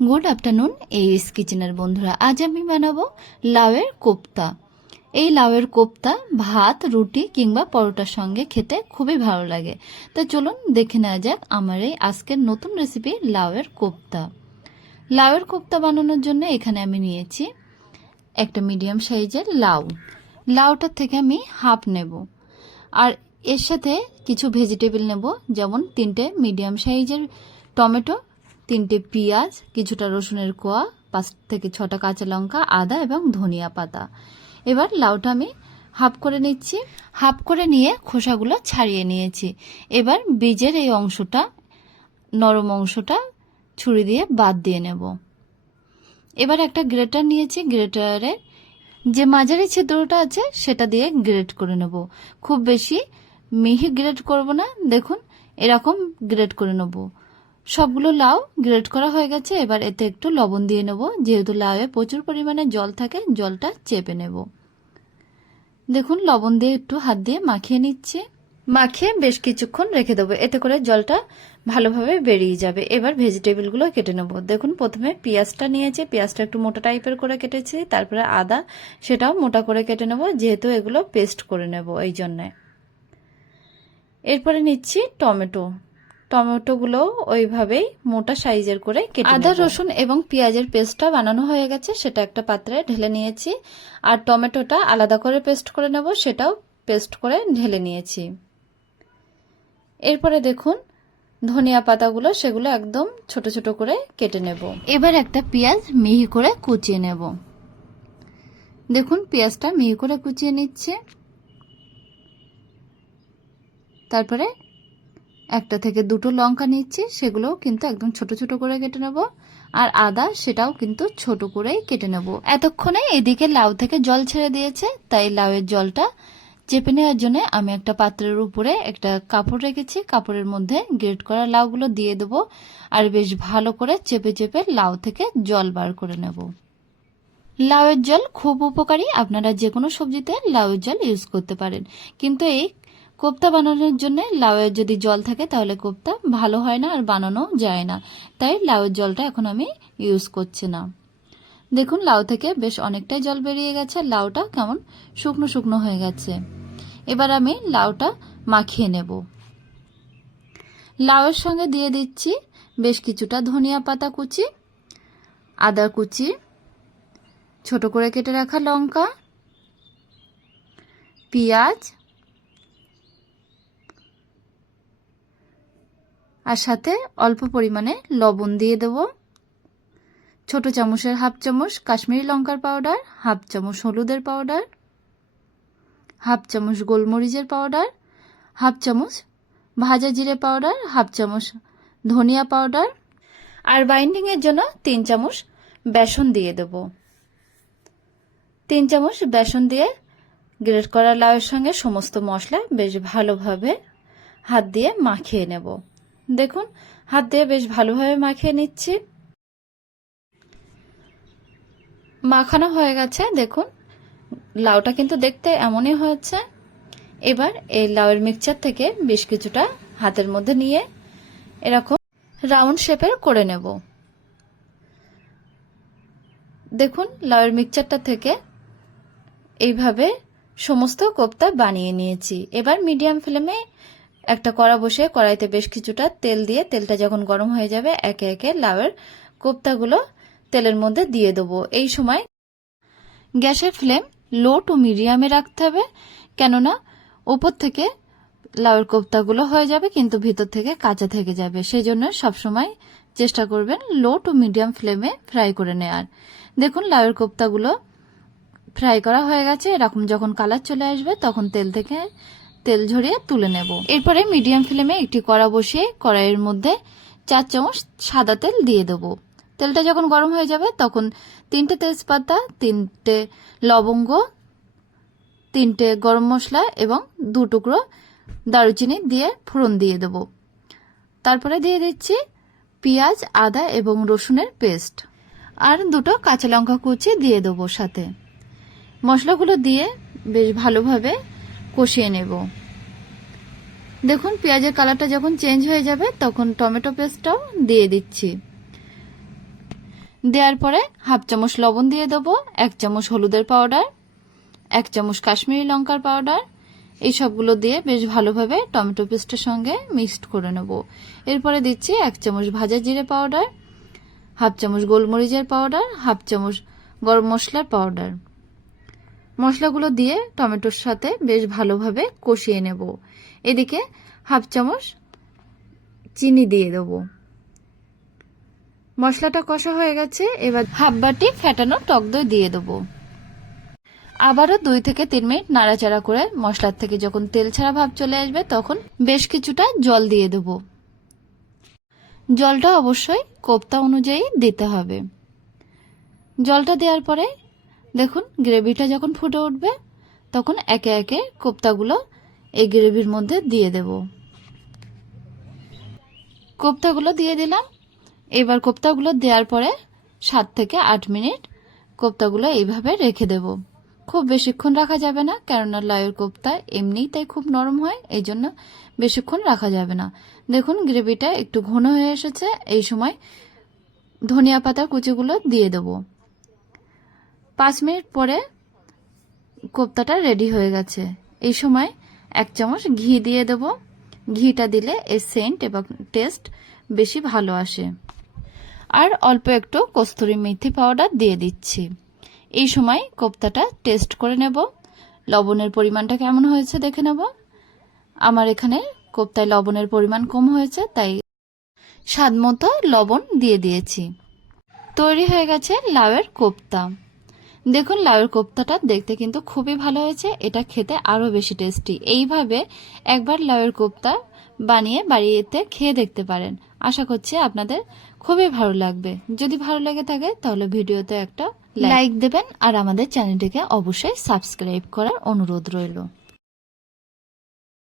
Good afternoon এইস কিচেনের বন্ধুরা, আজ আমি বানাবো লাউয়ের কোপ্তা। এই লাউয়ের কোপ্তা ভাত, রুটি কিংবা পরোটার সঙ্গে খেতে খুবই ভালো লাগে। তো চলুন দেখে নেওয়া যাক আমার এই আজকের নতুন রেসিপি লাউয়ের কোপ্তা। লাউয়ের কোপ্তা বানানোর জন্য এখানে আমি নিয়েছি একটা মিডিয়াম সাইজের লাউটার থেকে আমি হাফ নেব, আর এর সাথে কিছু ভেজিটেবল নেব, যেমন 3টে মিডিয়াম সাইজের টমেটো, 3টে পেঁয়াজ, কিছুটা রসুনের কোয়া, 5 থেকে 6টা কাঁচা লঙ্কা, আদা এবং ধনিয়া পাতা। এবার লাউটা আমি হাফ করে নিচ্ছি। হাফ করে নিয়ে খোসাগুলো ছাড়িয়ে নিয়েছি। এবার বীজের এই অংশটা, নরম অংশটা ছুরি দিয়ে বাদ দিয়ে নেব। এবার একটা গ্রেটার নিয়েছি, গ্রেটারে যে মাঝারি ছিদ্রটা আছে সেটা দিয়ে গ্রেট করে নেব। খুব বেশি মিহি গ্রেট করব না, দেখুন এরকম গ্রেট করে নেব। সবগুলো লাউ গ্রেট করা হয়ে গেছে। এবার এতে একটু লবণ দিয়ে নেব, যেহেতু লাউয়ে প্রচুর পরিমাণে জল থাকে, জলটা চেপে নেব। দেখুন লবণ দিয়ে একটু হাত দিয়ে মাখিয়ে নিচ্ছি। মাখিয়ে বেশ কিছুক্ষণ রেখে দেবো, এতে করে জলটা ভালোভাবে বেরিয়ে যাবে। এবার ভেজিটেবলগুলো কেটে নেব। দেখুন প্রথমে পেঁয়াজটা নিয়েছি, পেঁয়াজটা একটু মোটা টাইপের করে কেটেছি। তারপরে আদা, সেটাও মোটা করে কেটে নেব, যেহেতু এগুলো পেস্ট করে নেব এই জন্যে। এরপরে নিচ্ছি টমেটোগুলো ওইভাবেই মোটা সাইজের করে কেটে আদা, রসুন এবং পেঁয়াজের পেস্টটা বানানো হয়ে গেছে, সেটা একটা পাত্রে ঢেলে নিয়েছি। আর টমেটোটা আলাদা করে পেস্ট করে নেব, সেটাও পেস্ট করে ঢেলে নিয়েছি। এরপরে দেখুন ধনিয়া পাতাগুলো, সেগুলো একদম ছোট ছোট করে কেটে নেব। এবার একটা পেঁয়াজ মিহি করে কুচিয়ে নেব। দেখুন পেঁয়াজটা মিহি করে কুচিয়ে নিচ্ছে। তারপরে 1 থেকে 2টো লঙ্কা নিচ্ছি, সেগুলোও কিন্তু একদম ছোট ছোট করে কেটে নেব। আর আদা, সেটাও কিন্তু ছোট করেই কেটে নেব। এতক্ষণে এদিকে লাউ থেকে জল ছেড়ে দিয়েছে, তাই লাউয়ের জলটা চেপে নেওয়ার জন্য আমি একটা পাত্রের উপরে একটা কাপড় রেখেছি। কাপড়ের মধ্যে গ্রেট করা লাউগুলো দিয়ে দেবো, আর বেশ ভালো করে চেপে চেপে লাউ থেকে জল বার করে নেব। লাউয়ের জল খুব উপকারী, আপনারা যে কোনো সবজিতে লাউয়ের জল ইউজ করতে পারেন, কিন্তু এই কোপ্তা বানানোর জন্য লাউয়ের যদি জল থাকে তাহলে কোপ্তা ভালো হয় না আর বানানো যায় না, তাই লাউয়ের জলটা এখন আমি ইউজ করছি না। দেখুন লাউ থেকে বেশ অনেকটাই জল বেরিয়ে গেছে, লাউটা কেমন শুকনো শুকনো হয়ে গেছে। এবার আমি লাউটা মাখিয়ে নেব। লাউয়ের সঙ্গে দিয়ে দিচ্ছি বেশ কিছুটা ধনিয়া পাতা কুচি, আদা কুচি, ছোট করে কেটে রাখা লঙ্কা, পেঁয়াজ, আর সাথে অল্প পরিমাণে লবণ দিয়ে দেব। ছোট চামচের হাফ চামচ কাশ্মীরি লঙ্কার পাউডার, হাফ চামচ হলুদের পাউডার, হাফ চামচ গোলমরিচের পাউডার, হাফ চামচ ভাজা জিরে পাউডার, হাফ চামচ ধনিয়া পাউডার, আর বাইন্ডিংয়ের জন্য 3 চামচ বেসন দিয়ে দেব। 3 চামচ বেসন দিয়ে গ্রেট করা লাউয়ের সঙ্গে সমস্ত মশলা বেশ ভালোভাবে হাত দিয়ে মাখিয়ে নেব। দেখুন হাত দিয়ে বেশ ভালোভাবে মাখিয়ে নিচ্ছি। মাখানো হয়ে গেছে, দেখুন লাউটা কিন্তু দেখতে এমনই হয়েছে। এবার এই লাউয়ের মিক্সচার থেকে বেশ কিছুটা হাতের মধ্যে নিয়ে এরকম রাউন্ড শেপের করে নেব। দেখুন লাউয়ের মিক্সচারটা থেকে এইভাবে সমস্ত কোপ্তা বানিয়ে নিয়েছি। এবার মিডিয়াম ফ্লেমে একটা কড়া বসে কড়াইতে বেশ কিছুটা তেল দিয়ে, তেলটা যখন গরম হয়ে যাবে একে একে লাউয়ের কোপ্তাগুলো তেলের মধ্যে দিয়ে দেবো। এই সময় গ্যাসের ফ্লেম লো টু মিডিয়ামে রাখতে হবে, কেননা উপর থেকে লাউয়ের কোপ্তাগুলো হয়ে যাবে কিন্তু ভিতর থেকে কাঁচা থেকে যাবে, সেই জন্য সবসময় চেষ্টা করবেন লো টু মিডিয়াম ফ্লেমে ফ্রাই করে নেওয়ার। দেখুন লাউয়ের কোপ্তাগুলো ফ্রাই করা হয়ে গেছে, এরকম যখন কালার চলে আসবে তখন তেল থেকে তেল ঝরিয়ে তুলে নেব। এরপরে মিডিয়াম ফ্লেমে একটি কড়া বসিয়ে কড়াইয়ের মধ্যে 4 চামচ সাদা তেল দিয়ে দেবো। তেলটা যখন গরম হয়ে যাবে তখন 3টে তেজপাতা, 3টে লবঙ্গ, 3টে গরম মশলা এবং 2 টুকরো দারুচিনি দিয়ে ফোড়ন দিয়ে দেব। তারপরে দিয়ে দিচ্ছি পেঁয়াজ, আদা এবং রসুনের পেস্ট, আর 2টো কাঁচা লঙ্কা কুচি দিয়ে দেবো সাথে। মশলাগুলো দিয়ে বেশ ভালোভাবে কষিয়ে নেব। দেখুন পেঁয়াজের কালারটা যখন চেঞ্জ হয়ে যাবে তখন টমেটো পেস্টটাও দিয়ে দিচ্ছি। দেওয়ার পরে হাফ চামচ লবণ দিয়ে দেবো, 1 চামচ হলুদের পাউডার, 1 চামচ কাশ্মীরি লঙ্কার পাউডার। এই সবগুলো দিয়ে বেশ ভালোভাবে টমেটো পেস্টের সঙ্গে মিক্সড করে নেব। এরপরে দিচ্ছি 1 চামচ ভাজা জিরে পাউডার, হাফ চামচ গোলমরিচের পাউডার, হাফ চামচ গরম মশলার পাউডার। মশলাগুলো দিয়ে টমেটোর সাথে বেশ ভালোভাবে কষিয়ে নেব। এদিকে হাফ চামচ চিনি দিয়ে দেবো। মশলাটা কষা হয়ে গেছে, এবার হাফ বাটি ফেটানো টক দই দিয়ে দেবো। আবারও 2 থেকে 3 মিনিট নাড়াচাড়া করে মশলার থেকে যখন তেল ছাড়া ভাব চলে আসবে তখন বেশ কিছুটা জল দিয়ে দেব। জলটা অবশ্যই কোপ্তা অনুযায়ী দিতে হবে। জলটা দেওয়ার পরে দেখুন গ্রেভিটা যখন ফুটে উঠবে তখন একে একে কোপ্তাগুলো এই গ্রেভির মধ্যে দিয়ে দেব। কোপ্তাগুলো দিয়ে দিলাম। এবার কোপ্তাগুলো দেওয়ার পরে 7 থেকে 8 মিনিট কোপ্তাগুলো এইভাবে রেখে দেব। খুব বেশিক্ষণ রাখা যাবে না, কেননা লাউয়ের কোপ্তা এমনিই তাই খুব নরম হয়, এই জন্য বেশিক্ষণ রাখা যাবে না। দেখুন গ্রেভিটা একটু ঘন হয়ে এসেছে। এই সময় ধনিয়া পাতার কুচিগুলো দিয়ে দেব। 5 মিনিট পরে কোপ্তাটা রেডি হয়ে গেছে। এই সময় 1 চামচ ঘি দিয়ে দেব। ঘিটা দিলে এর সেন্ট এবং টেস্ট বেশি ভালো আসে। আর অল্প একটু কস্তুরি মেথি পাউডার দিয়ে দিচ্ছি। এই সময় কোপ্তাটা টেস্ট করে নেব, লবণের পরিমাণটা কেমন হয়েছে দেখে নেব। আমার এখানে কোপ্তায় লবণের পরিমাণ কম হয়েছে, তাই স্বাদ মতো লবণ দিয়ে দিয়েছি। তৈরি হয়ে গেছে লাউয়ের কোপ্তা। দেখুন লাউয়ের কোপ্তাটা দেখতে কিন্তু খুবই ভালো হয়েছে, এটা খেতে আরো বেশি টেস্টি। এইভাবে একবার লাউয়ের কোপ্তা বানিয়ে বাড়িতে খেয়ে দেখতে পারেন। আশা করছি আপনাদের খুবই ভালো লাগবে। যদি ভালো লেগে থাকে তাহলে ভিডিওতে একটা লাইক দেবেন আর আমাদের চ্যানেলটিকে অবশ্যই সাবস্ক্রাইব করার অনুরোধ রইল।